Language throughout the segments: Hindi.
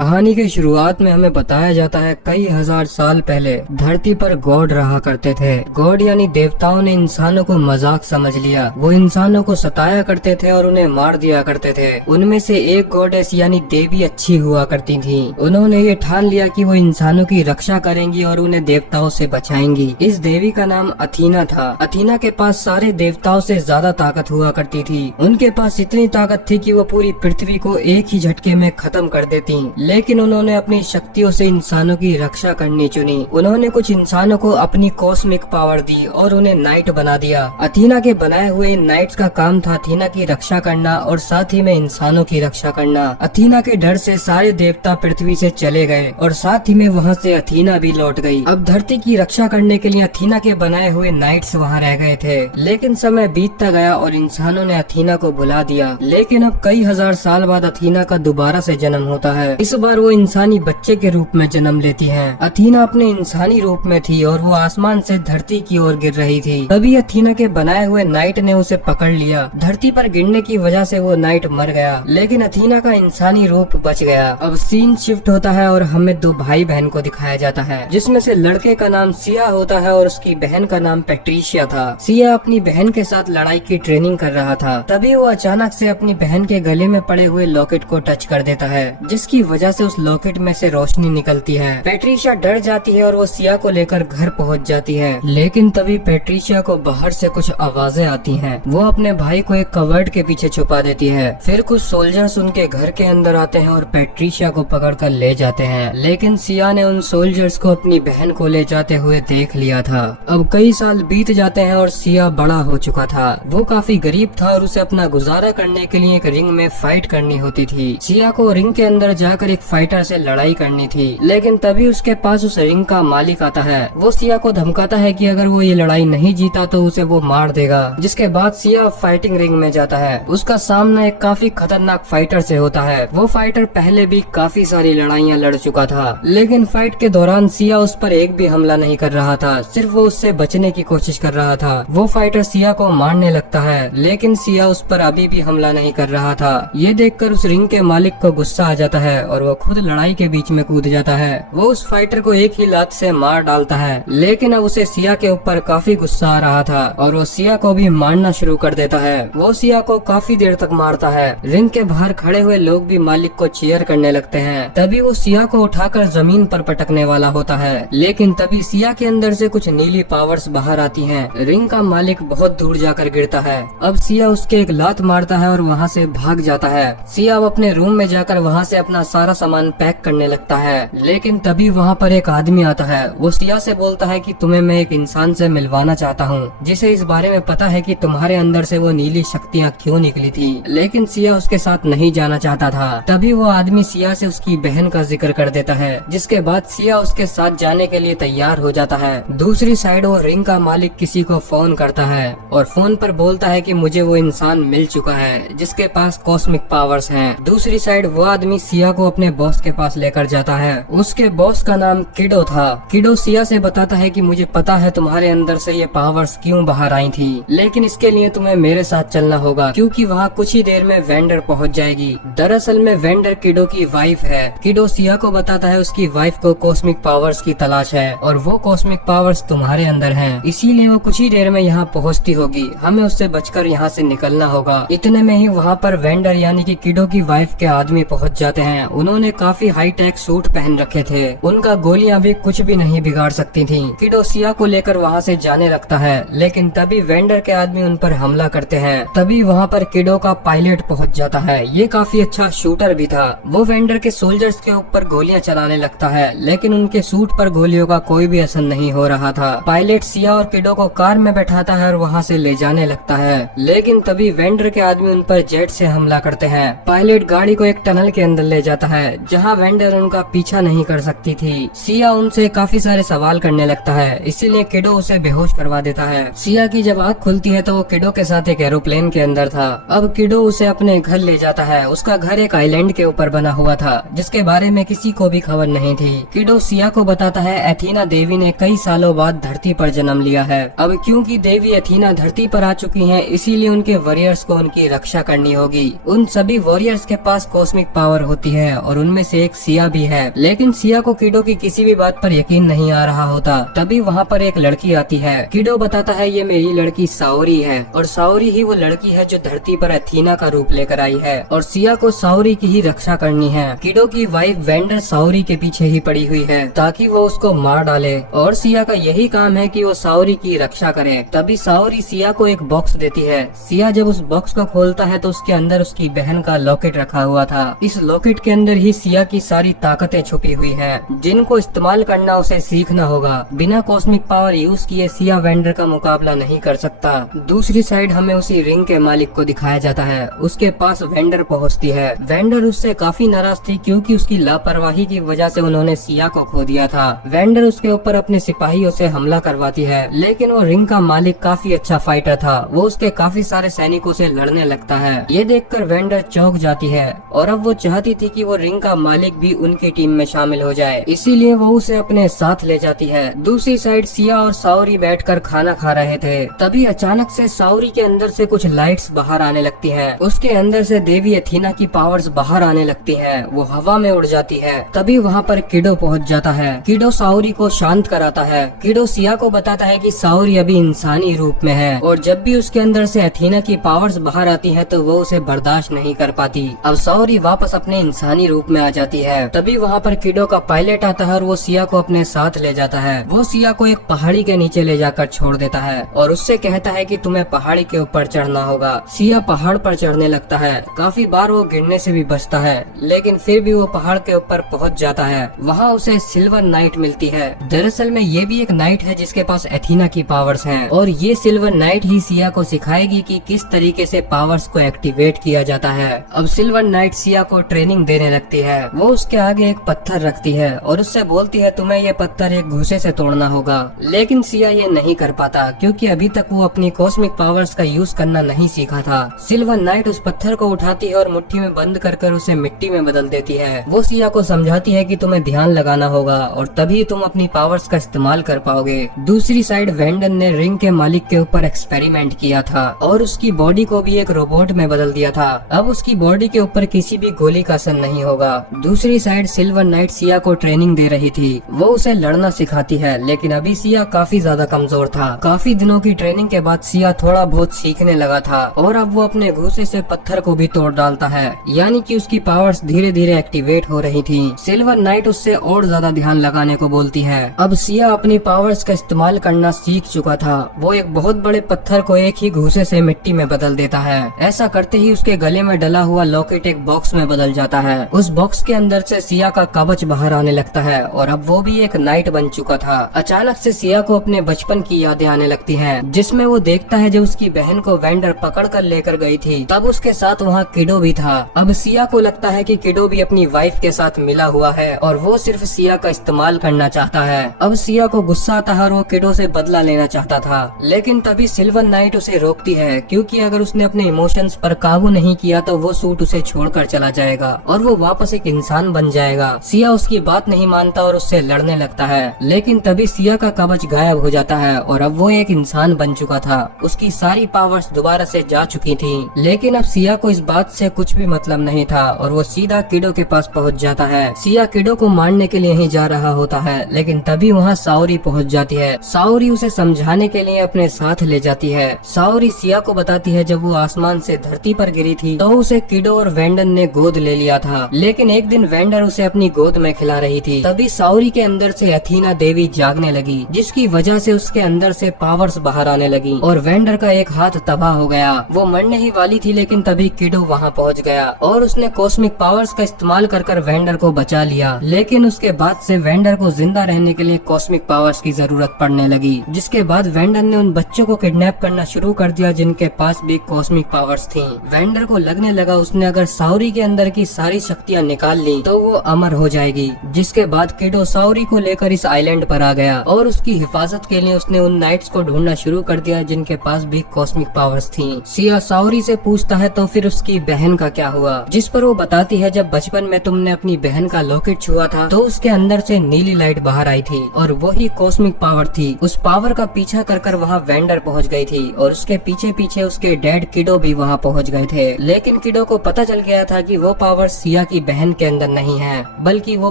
कहानी की शुरुआत में हमें बताया जाता है कई हजार साल पहले धरती पर गॉड रहा करते थे। गॉड यानी देवताओं ने इंसानों को मजाक समझ लिया। वो इंसानों को सताया करते थे और उन्हें मार दिया करते थे। उनमें से एक गॉडेस यानी देवी अच्छी हुआ करती थी। उन्होंने ये ठान लिया कि वो इंसानों की रक्षा करेंगी और उन्हें देवताओं से बचाएंगी। इस देवी का नाम अथीना था। अथीना के पास सारे देवताओं से ज्यादा ताकत हुआ करती थी। उनके पास इतनी ताकत थी कि वो पूरी पृथ्वी को एक ही झटके में खत्म कर देती। लेकिन उन्होंने अपनी शक्तियों से इंसानों की रक्षा करनी चुनी। उन्होंने कुछ इंसानों को अपनी कॉस्मिक पावर दी और उन्हें नाइट बना दिया। अथीना के बनाए हुए नाइट्स का काम था अथीना की रक्षा करना और साथ ही में इंसानों की रक्षा करना। अथीना के डर से सारे देवता पृथ्वी से चले गए और साथ ही में वहाँ से अथीना भी लौट गई। अब धरती की रक्षा करने के लिए अथीना के बनाए हुए नाइट्स वहाँ रह गए थे। लेकिन समय बीतता गया और इंसानों ने अथीना को भुला दिया। लेकिन अब कई हजार साल बाद अथीना का दोबारा से जन्म होता है। इस बार वो इंसानी बच्चे के रूप में जन्म लेती है। अथीना अपने इंसानी रूप में थी और वो आसमान से धरती की ओर गिर रही थी। तभी अथीना के बनाए हुए नाइट ने उसे पकड़ लिया। धरती पर गिरने की वजह से वो नाइट मर गया, लेकिन अथीना का इंसानी रूप बच गया। अब सीन शिफ्ट होता है और हमें दो भाई बहन को दिखाया जाता है, जिसमें से लड़के का नाम सिया होता है और उसकी बहन का नाम पैट्रिशिया था। सिया अपनी बहन के साथ लड़ाई की ट्रेनिंग कर रहा था। तभी वो अचानक से अपनी बहन के गले में पड़े हुए लॉकेट को टच कर देता है, जिसकी वजह से उस लॉकेट में से रोशनी निकलती है। पैट्रिशिया डर जाती है और वो सिया को लेकर घर पहुंच जाती है। लेकिन तभी पैट्रिशिया को बाहर से कुछ आवाजें आती हैं। वो अपने भाई को एक कवर्ड के पीछे छुपा देती है। फिर कुछ सोल्जर्स उनके घर के अंदर आते हैं और पैट्रिशिया को पकड़कर ले जाते हैं। लेकिन सिया ने उन सोल्जर्स को अपनी बहन को ले जाते हुए देख लिया था। अब कई साल बीत जाते हैं और सिया बड़ा हो चुका था। वो काफी गरीब था और उसे अपना गुजारा करने के लिए एक रिंग में फाइट करनी होती थी। सिया को रिंग के अंदर जाकर एक फाइटर से लड़ाई करनी थी। लेकिन तभी उसके पास उस रिंग का मालिक आता है। वो सिया को धमकाता है कि अगर वो ये लड़ाई नहीं जीता तो उसे वो मार देगा। जिसके बाद सिया फाइटिंग रिंग में जाता है। उसका सामना एक काफी खतरनाक फाइटर से होता है। वो फाइटर पहले भी काफी सारी लड़ाइयाँ लड़ चुका था, लेकिन फाइट के दौरान सिया उस पर एक भी हमला नहीं कर रहा था। सिर्फ वो उससे बचने की कोशिश कर रहा था। वो फाइटर सिया को मारने लगता है, लेकिन सिया उस पर अभी भी हमला नहीं कर रहा था। ये देखकर उस रिंग के मालिक को गुस्सा आ जाता है और वो खुद लड़ाई के बीच में कूद जाता है। वो उस फाइटर को एक ही लात से मार डालता है। लेकिन अब उसे सिया के ऊपर काफी गुस्सा आ रहा था और वो सिया को भी मारना शुरू कर देता है। वो सिया को काफी देर तक मारता है। रिंग के बाहर खड़े हुए लोग भी मालिक को चीयर करने लगते हैं। तभी वो सिया को उठाकर जमीन पर पटकने वाला होता है, लेकिन तभी सिया के अंदर से कुछ नीली पावर्स बाहर आती हैं। रिंग का मालिक बहुत दूर जाकर गिरता है। अब सिया उसके एक लात मारता है और वहाँ से भाग जाता है। सिया अब अपने रूम में जाकर वहाँ से अपना सारा सामान पैक करने लगता है। लेकिन तभी वहाँ पर एक आदमी आता है। वो सिया से बोलता है कि तुम्हें मैं एक इंसान से मिलवाना चाहता हूँ, जिसे इस बारे में पता है कि तुम्हारे अंदर से वो नीली शक्तियाँ क्यों निकली थी। लेकिन सिया उसके साथ नहीं जाना चाहता था। तभी वो आदमी सिया से उसकी बहन का जिक्र कर देता है, जिसके बाद सिया उसके साथ जाने के लिए तैयार हो जाता है। दूसरी साइड वो रिंग का मालिक किसी को फोन करता है और फोन पर बोलता है कि मुझे वो इंसान मिल चुका है जिसके पास कॉस्मिक पावर्स हैं। दूसरी साइड वो आदमी सिया को अपने बॉस के पास लेकर जाता है। उसके बॉस का नाम किडो था। किडो सिया से बताता है कि मुझे पता है तुम्हारे अंदर से ये पावर्स क्यों बाहर आई थी, लेकिन इसके लिए तुम्हें मेरे साथ चलना होगा, क्योंकि वहाँ कुछ ही देर में वेंडर पहुँच जाएगी। दरअसल में वेंडर किडो की वाइफ है। किडो सिया को बताता है उसकी वाइफ को कॉस्मिक पावर्स की तलाश है और वो कॉस्मिक पावर्स तुम्हारे अंदर हैं, इसीलिए वो कुछ ही देर में यहाँ पहुँचती होगी। हमें उससे बचकर यहाँ से निकलना होगा। इतने में ही वहाँ पर वेंडर यानी कि किडो की वाइफ के आदमी पहुँच जाते हैं। उन्होंने काफी हाई टेक सूट पहन रखे थे। उनका गोलियां भी कुछ भी नहीं बिगाड़ सकती थीं। किडो सिया को लेकर वहां से जाने लगता है, लेकिन तभी वेंडर के आदमी उन पर हमला करते हैं। तभी वहां पर किडो का पायलट पहुंच जाता है। ये काफी अच्छा शूटर भी था। वो वेंडर के सोल्जर्स के ऊपर गोलियां चलाने लगता है, लेकिन उनके सूट पर गोलियों का कोई भी असर नहीं हो रहा था। पायलट सिया और किडो को कार में बैठाता है और वहाँ से ले जाने लगता है। लेकिन तभी वेंडर के आदमी उन पर जेट से हमला करते हैं। पायलट गाड़ी को एक टनल के अंदर ले जाता है, जहाँ वेंडर उनका पीछा नहीं कर सकती थी। सिया उनसे काफी सारे सवाल करने लगता है, इसीलिए किडो उसे बेहोश करवा देता है। सिया की जब आँख खुलती है तो वो किडो के साथ एक एरोप्लेन के अंदर था। अब किडो उसे अपने घर ले जाता है। उसका घर एक आइलैंड के ऊपर बना हुआ था, जिसके बारे में किसी को भी खबर नहीं थी। किडो सिया को बताता है एथीना देवी ने कई सालों बाद धरती पर जन्म लिया है। अब क्योंकि देवी एथीना धरती पर आ चुकी हैं, इसीलिए उनके वॉरियर्स को उनकी रक्षा करनी होगी। उन सभी वॉरियर्स के पास कॉस्मिक पावर होती है और उनमें से एक सिया भी है। लेकिन सिया को किडो की किसी भी बात पर यकीन नहीं आ रहा होता। तभी वहाँ पर एक लड़की आती है। किडो बताता है ये मेरी लड़की साओरी है और साओरी ही वो लड़की है जो धरती पर एथीना का रूप लेकर आई है और सिया को साओरी की ही रक्षा करनी है। किडो की वाइफ वेंडर साओरी के पीछे ही पड़ी हुई है ताकि वो उसको मार डाले और सिया का यही काम है कि वो साओरी की रक्षा करे। तभी साओरी सिया को एक बॉक्स देती है। सिया जब उस बॉक्स को खोलता है तो उसके अंदर उसकी बहन का लॉकेट रखा हुआ था। इस लॉकेट के अंदर ही सिया की सारी ताकतें छुपी हुई हैं, जिनको इस्तेमाल करना उसे सीखना होगा। बिना कॉस्मिक पावर यूज किए सिया वेंडर का मुकाबला नहीं कर सकता। दूसरी साइड हमें उसी रिंग के मालिक को दिखाया जाता है। उसके पास वेंडर पहुंचती है। वेंडर उससे काफी नाराज थी क्योंकि उसकी लापरवाही की वजह से उन्होंने सिया को खो दिया था। वेंडर उसके ऊपर अपने सिपाहियों से हमला करवाती है, लेकिन वो रिंग का मालिक काफी अच्छा फाइटर था। वो उसके काफी सारे सैनिकों से लड़ने लगता है। ये देखकर वेंडर चौंक जाती है और अब वो चाहती थी कि वो रिंग का मालिक भी उनकी टीम में शामिल हो जाए, इसीलिए वो उसे अपने साथ ले जाती है। दूसरी साइड सिया और साओरी बैठकर खाना खा रहे थे। तभी अचानक से साओरी के अंदर से कुछ लाइट्स बाहर आने लगती हैं। उसके अंदर से देवी एथीना की पावर्स बाहर आने लगती हैं। वो हवा में उड़ जाती है। तभी वहाँ पर किडो पहुँच जाता है। किडो साओरी को शांत कराता है। किडो सिया को बताता है कि साओरी अभी इंसानी रूप में है और जब भी उसके अंदर से एथीना की पावर्स बाहर आती हैं तो वो उसे बर्दाश्त नहीं कर पाती। अब साओरी वापस अपने इंसानी रूप में आ जाती है। तभी वहाँ पर किडो का पायलट आता है और वो सिया को अपने साथ ले जाता है। वो सिया को एक पहाड़ी के नीचे ले जाकर छोड़ देता है और उससे कहता है कि तुम्हें पहाड़ी के ऊपर चढ़ना होगा। सिया पहाड़ पर चढ़ने लगता है। काफी बार वो गिरने से भी बचता है, लेकिन फिर भी वो पहाड़ के ऊपर पहुंच जाता है। वहाँ उसे सिल्वर नाइट मिलती है। दरअसल में ये भी एक नाइट है जिसके पास एथीना की पावर्स हैं और ये सिल्वर नाइट ही सिया को सिखाएगी कि किस तरीके से पावर्स को एक्टिवेट किया जाता है। अब सिल्वर नाइट सिया को ट्रेनिंग देने लगती है। वो उसके आगे एक पत्थर रखती है और उससे बोलती है तुम्हें ये पत्थर एक घूसे से तोड़ना होगा। लेकिन सिया ये नहीं कर पाता क्योंकि अभी तक वो अपनी कॉस्मिक पावर्स का यूज करना नहीं सीखा था। सिल्वर नाइट उस पत्थर को उठाती है और मुट्ठी में बंद कर उसे मिट्टी में बदल देती है। वो सिया को समझाती है कि तुम्हें ध्यान लगाना होगा और तभी तुम अपनी पावर्स का इस्तेमाल कर पाओगे। दूसरी साइड वेंडन ने रिंग के मालिक के ऊपर एक्सपेरिमेंट किया था और उसकी बॉडी को भी एक रोबोट में बदल दिया था। अब उसकी बॉडी के ऊपर किसी भी गोली का असर नहीं होगा। दूसरी साइड सिल्वर नाइट सिया को ट्रेनिंग दे रही थी। वो उसे लड़ना सिखाती है, लेकिन अभी सिया काफी ज्यादा कमजोर था। काफी दिनों की ट्रेनिंग के बाद सिया थोड़ा बहुत सीखने लगा था और अब वो अपने घूसे से पत्थर को भी तोड़ डालता है, यानी कि उसकी पावर्स धीरे धीरे एक्टिवेट हो रही थी। सिल्वर नाइट उससे और ज्यादा ध्यान लगाने को बोलती है। अब सिया अपनी पावर्स का इस्तेमाल करना सीख चुका था। वो एक बहुत बड़े पत्थर को एक ही घूसे से मिट्टी में बदल देता है। ऐसा करते ही उसके गले में डला हुआ लॉकेट एक बॉक्स में बदल जाता है। उस बॉक्स के अंदर से सिया का कवच बाहर आने लगता है और अब वो भी एक नाइट बन चुका था। अचानक से सिया को अपने बचपन की यादें आने लगती हैं, जिसमें वो देखता है जब उसकी बहन को वेंडर पकड़ कर लेकर गई थी तब उसके साथ वहाँ किडो भी था। अब सिया को लगता है कि किडो भी अपनी वाइफ के साथ मिला हुआ है और वो सिर्फ सिया का इस्तेमाल करना चाहता है। अब सिया को गुस्सा आता है और वो किडो से बदला लेना चाहता था, लेकिन तभी सिल्वर नाइट उसे रोकती है क्योंकि अगर उसने अपने इमोशंस पर काबू नहीं किया तो वो सूट उसे छोड़कर चला जाएगा और वो वापस एक इंसान बन जाएगा। सिया उसकी बात नहीं मानता और उससे लड़ने लगता है, लेकिन तभी सिया का कवच गायब हो जाता है और अब वो एक इंसान बन चुका था। उसकी सारी पावर्स दोबारा से जा चुकी थी, लेकिन अब सिया को इस बात से कुछ भी मतलब नहीं था और वो सीधा किडो के पास पहुंच जाता है। सिया किडो को मारने के लिए ही जा रहा होता है, लेकिन तभी वहाँ साओरी पहुंच जाती है। साओरी उसे समझाने के लिए अपने साथ ले जाती है। साओरी सिया को बताती है जब वो आसमान से धरती पर गिरी थी तो उसे किडो और वेंडन ने गोद ले लिया था, लेकिन एक दिन वेंडर उसे अपनी गोद में खिला रही थी। तभी साओरी के अंदर से एथीना देवी जागने लगी, जिसकी वजह से उसके अंदर से पावर्स बाहर आने लगी और वेंडर का एक हाथ तबाह हो गया। वो मरने ही वाली थी, लेकिन तभी किडो वहाँ पहुँच गया और उसने कॉस्मिक पावर्स का इस्तेमाल कर वेंडर को बचा लिया। लेकिन उसके बाद से वेंडर को जिंदा रहने के लिए कॉस्मिक पावर्स की जरूरत पड़ने लगी, जिसके बाद वेंडर ने उन बच्चों को किडनैप करना शुरू कर दिया जिनके पास भी कॉस्मिक पावर्स थी। वेंडर को लगने लगा उसने अगर साओरी के अंदर की सारी शक्तियाँ निकाल ली तो वो अमर हो जाएगी। जिसके बाद किडो साओरी को लेकर इस आइलैंड पर आ गया और उसकी हिफाजत के लिए उसने उन नाइट्स को ढूंढना शुरू कर दिया जिनके पास भी कॉस्मिक पावर्स थी। सिया साओरी से पूछता है तो फिर उसकी बहन का क्या हुआ, जिस पर वो बताती है जब बचपन में तुमने अपनी बहन का लॉकेट छुआ था तो उसके अंदर से नीली लाइट बाहर आई थी और वही कॉस्मिक पावर थी। उस पावर का पीछा कर वहाँ वेंडर पहुँच गई थी और उसके पीछे पीछे उसके डैड किडो भी वहाँ पहुँच गए थे, लेकिन किडो को पता चल गया था कि वो पावर सिया की उसकी बहन के अंदर नहीं है, बल्कि वो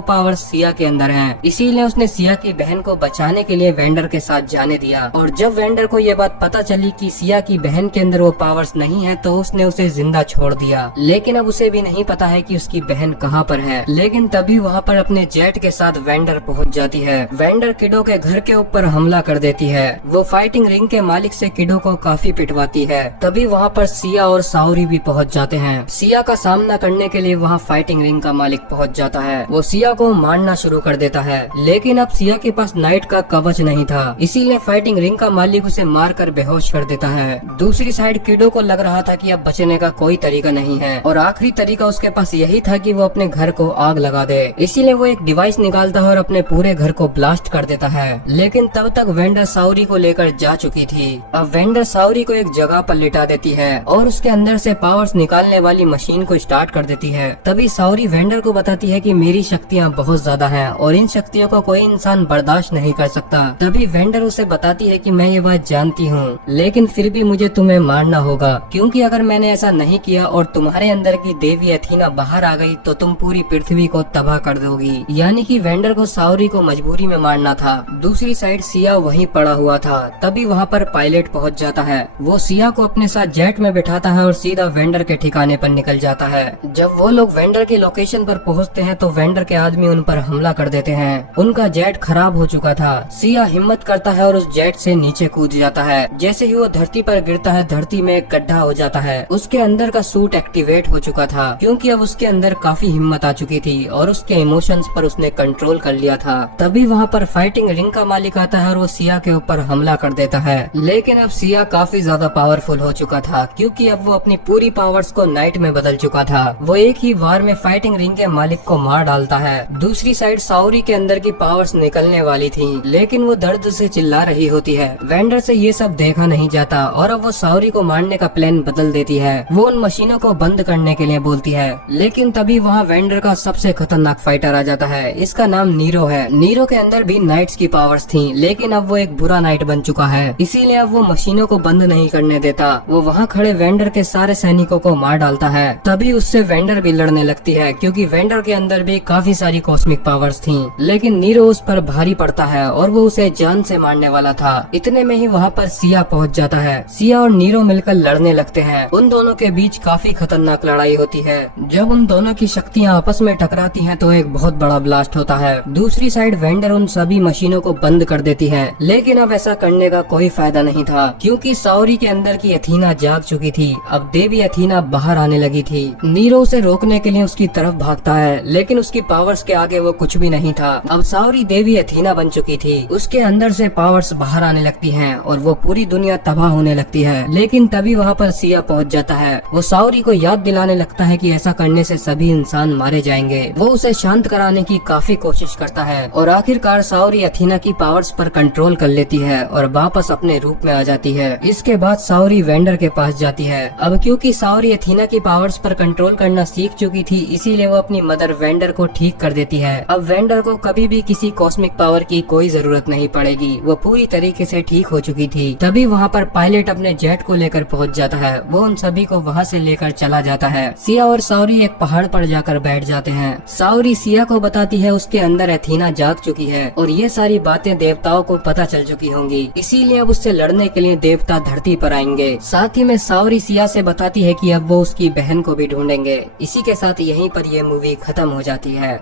पावर सिया के अंदर है। इसीलिए उसने सिया की बहन को बचाने के लिए वेंडर के साथ जाने दिया। और जब वेंडर को ये बात पता चली कि सिया की बहन के अंदर वो पावर्स नहीं है, तो उसने उसे जिंदा छोड़ दिया। लेकिन अब उसे भी नहीं पता है कि उसकी बहन कहाँ पर है। लेकिन तभी वहाँ पर अपने जेट के साथ वेंडर पहुँच जाती है। वेंडर किडो के घर के ऊपर हमला कर देती है। वो फाइटिंग रिंग के मालिक से किडो को काफी पिटवाती है। तभी वहाँ पर सिया और साओरी भी पहुँच जाते हैं। सिया का सामना करने के लिए वहाँ फाइटिंग रिंग का मालिक पहुँच जाता है। वो सिया को मारना शुरू कर देता है, लेकिन अब सिया के पास नाइट का कवच नहीं था, इसीलिए फाइटिंग रिंग का मालिक उसे मारकर बेहोश कर देता है। दूसरी साइड किडो को लग रहा था कि अब बचने का कोई तरीका नहीं है और आखिरी तरीका उसके पास यही था कि वो अपने घर को आग लगा दे। इसीलिए वो एक डिवाइस निकालता है और अपने पूरे घर को ब्लास्ट कर देता है। लेकिन तब तक वेंडर साओरी को लेकर जा चुकी थी। अब वेंडर साओरी को एक जगह पर लिटा देती है और उसके अंदर से पावर्स निकालने वाली मशीन को स्टार्ट कर देती है। तभी साओरी वेंडर को बताती है कि मेरी शक्तियाँ बहुत ज्यादा हैं और इन शक्तियों को कोई इंसान बर्दाश्त नहीं कर सकता। तभी वेंडर उसे बताती है कि मैं ये बात जानती हूँ, लेकिन फिर भी मुझे तुम्हें मारना होगा, क्योंकि अगर मैंने ऐसा नहीं किया और तुम्हारे अंदर की देवी अथीना बाहर आ गई तो तुम पूरी पृथ्वी को तबाह कर दोगी। यानी कि वेंडर को साओरी को मजबूरी में मारना था। दूसरी साइड सिया वहीं पड़ा हुआ था। तभी वहाँ पर पायलट पहुँच जाता है। वो सिया को अपने साथ जेट में बिठाता है और सीधा वेंडर के ठिकाने पर निकल जाता है। जब वो लोग वेंडर के लोकेशन पर पहुँचते हैं तो वेंडर के आदमी उन पर हमला कर देते हैं। उनका जेट खराब हो चुका था। सिया हिम्मत करता है और उस जेट से नीचे कूद जाता है। जैसे ही वो धरती पर गिरता है, धरती में एक गड्ढा हो जाता है। उसके अंदर का सूट एक्टिवेट हो चुका था, क्योंकि अब उसके अंदर काफी हिम्मत आ चुकी थी और उसके इमोशंस पर उसने कंट्रोल कर लिया था। तभी वहाँ पर फाइटिंग रिंग का मालिक आता है और वो सिया के ऊपर हमला कर देता है। लेकिन अब सिया काफी ज्यादा पावरफुल हो चुका था, क्योंकि अब वो अपनी पूरी पावर्स को नाइट में बदल चुका था। वो एक ही वार में फाइटिंग रिंग के मालिक को मार डालता है। दूसरी साइड साओरी के अंदर की पावर्स निकलने वाली थी, लेकिन वो दर्द से चिल्ला रही होती है। वेंडर से ये सब देखा नहीं जाता और अब वो साओरी को मारने का प्लान बदल देती है। वो उन मशीनों को बंद करने के लिए बोलती है। लेकिन तभी वहाँ वेंडर का सबसे खतरनाक फाइटर आ जाता है। इसका नाम नीरो है। नीरो के अंदर भी नाइट्स की पावर्स थी, लेकिन अब वो एक बुरा नाइट बन चुका है। इसीलिए अब वो मशीनों को बंद नहीं करने देता। वो वहाँ खड़े वेंडर के सारे सैनिकों को मार डालता है। तभी उससे वेंडर भी लड़ने लगती है, क्योंकि वेंडर के अंदर भी काफी सारी कॉस्मिक पावर्स थी। लेकिन नीरो उस पर भारी पड़ता है और वो उसे जान से मारने वाला था। इतने में ही वहाँ पर सिया पहुँच जाता है। सिया और नीरो मिलकर लड़ने लगते हैं। उन दोनों के बीच काफी खतरनाक लड़ाई होती है। जब उन दोनों की शक्तियाँ आपस में टकराती हैं तो एक बहुत बड़ा ब्लास्ट होता है। दूसरी साइड वेंडर उन सभी मशीनों को बंद कर देती है। लेकिन अब ऐसा करने का कोई फायदा नहीं था, क्योंकि साओरी के अंदर की अथीना जाग चुकी थी। अब देवी अथीना बाहर आने लगी थी। नीरो उसे रोकने के लिए उसकी तरफ भागता है, लेकिन उसकी पावर्स के आगे वो कुछ भी नहीं था। अब साओरी देवी अथीना बन चुकी थी। उसके अंदर से पावर्स बाहर आने लगती हैं और वो पूरी दुनिया तबाह होने लगती है। लेकिन तभी वहाँ पर सिया पहुँच जाता है। वो साओरी को याद दिलाने लगता है कि ऐसा करने से सभी इंसान मारे जाएंगे। वो उसे शांत कराने की काफी कोशिश करता है और आखिरकार साओरी अथीना की पावर्स पर कंट्रोल कर लेती है और वापस अपने रूप में आ जाती है। इसके बाद साओरी वेंडर के पास जाती है। अब क्योंकि साओरी अथीना की पावर्स पर कंट्रोल करना सीख चुकी थी, इसीलिए वो अपनी मदर वेंडर को ठीक कर देती है। अब वेंडर को कभी भी किसी कॉस्मिक पावर की कोई जरूरत नहीं पड़ेगी। वो पूरी तरीके से ठीक हो चुकी थी। तभी वहाँ पर पायलट अपने जेट को लेकर पहुँच जाता है। वो उन सभी को वहाँ से लेकर चला जाता है। सिया और साओरी एक पहाड़ पर जाकर बैठ जाते हैं। साओरी सिया को बताती है उसके अंदर अथीना जाग चुकी है और ये सारी बातें देवताओं को पता चल चुकी होंगी, इसीलिए अब उससे लड़ने के लिए देवता धरती पर आएंगे। साथ ही में साओरी सिया से बताती है कि अब वो उसकी बहन को भी ढूंढेंगे। इसी के साथ यहीं पर ये मूवी खत्म हो जाती है।